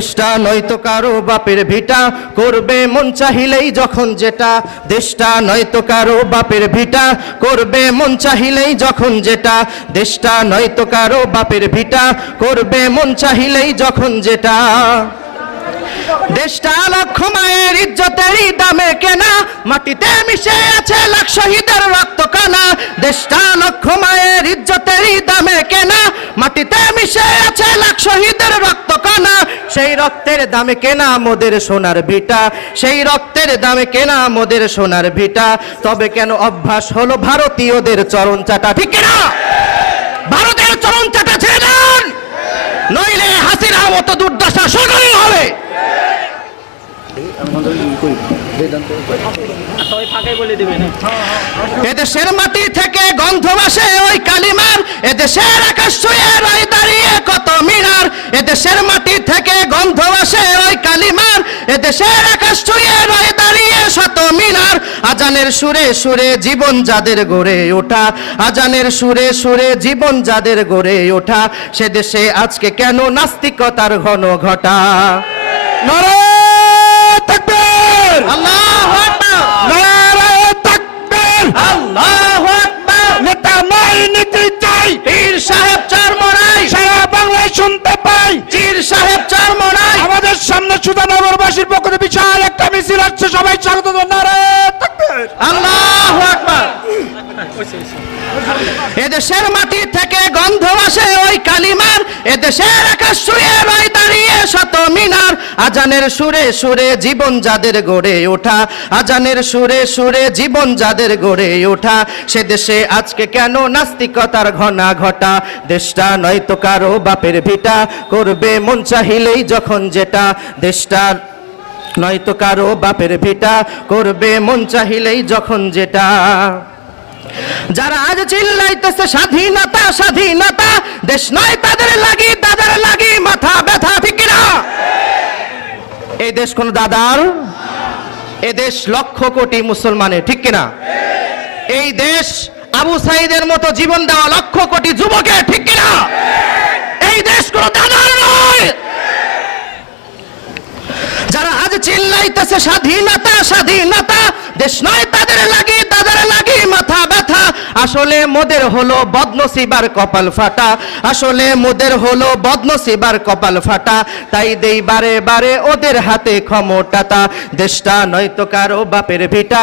দেশটা, নয়তো কারও বাপের ভিটা। করবে মন চাহিলেই যখন যেটা, দেশটা, নয়তো কারও বাপের ভিটা। করবে মন চাহিলেই যখন যেটা, দেশটা, নয়তো কারও বাপের ভিটা। করবে মন চাহিলেই যখন যেটা। দেশটা লক্ষ মায়ের ইজ্জতেরই দামে কেনা, মাটিতে মিশে আছে লাখ শহীদের রক্ত কানা দেশটা লক্ষ মায়ের ইজ্জতেরই দামে কেনা, মাটিতে মিশে আছে লাখ শহীদের রক্ত সেই রক্তের দামে কেনা মোদের সোনার ভিটা। সেই রক্তের দামে কেনা মোদের সোনার ভিটা। তবে কেন অভ্যাস হলো ভারতীয়দের চরণ চাটা? ঠিক না? ভারতের চরণ চাটা ছেড়ে নইলে হাসিনা মতো দুর্দশা শুরুই হবে। এদেশের মাটি থেকে গন্ধ ভাসে ওই কালিমার। এদেশের আকাশ ছুঁয়ে রয় দাঁড়িয়ে কত মিনার এদেশের মাটি থেকে গন্ধ ভাসে ওই কালিমার এদেশের আকাশ ছুঁয়ে রয় দাঁড়িয়ে শত মিনার। আজানের সুরে সুরে জীবন যাদের গড়ে ওঠা আজানের সুরে সুরে জীবন যাদের গড়ে ওঠা সে দেশে আজকে কেন নাস্তিকতার ঘন ঘটা? নেতা নাই নীতি চাই। পীর সাহেব থেকে বিশাল একটা মিছিল হচ্ছে সবাই স্বাগত আকবার। এদেশের মাটি থেকে গন্ধ আসে ওই কালিমার এদেশের আকাশ ছুঁয়ে রয় দাঁড়িয়ে শত মিনার। আজানের সুরে সুরে জীবন যাদের গড়ে ওঠা আজানের সুরে সুরে জীবন যাদের গড়ে ওঠা। সে দেশে আজকে কেন নাস্তিকতার ঘনা ঘটা? দেশটা নয়তো কারও বাপের ভিটা করবে মন চাহিলেই যখন যেটা। দেশটার নয়তো কারও বাপের ভিটা করবে মন চাহিলেই যখন যেটা। যারা আজ চিল্লাইতেছে স্বাধীনতা স্বাধীনতা, দেশ নয় তাদের লাগি তাদের লাগি মাথা ব্যথা, ঠিক কিনা? এই দেশ কোন দাদার এ দেশ লক্ষ কোটি মুসলমানের ঠিক কিনা? এই দেশ আবু সাইদের মতো জীবন দেওয়া লক্ষ কোটি যুবকের, ঠিক কিনা? এই দেশ কোন দাদার নয়! আজ চিল্লাইতেছে, স্বাধীনতা স্বাধীনতা। দেশ নয় তাদের লাগি তাদের লাগি মাথা ব্যথা। আসলে মোদের হলো বদনসিবার কপাল ফাটা। আসলে মোদের হলো বদনসিবার কপাল ফাটা। তাই দেই বারে বারে ওদের হাতে ক্ষমতাটা। দেশটা নয়তো কারও বাপের ভিটা।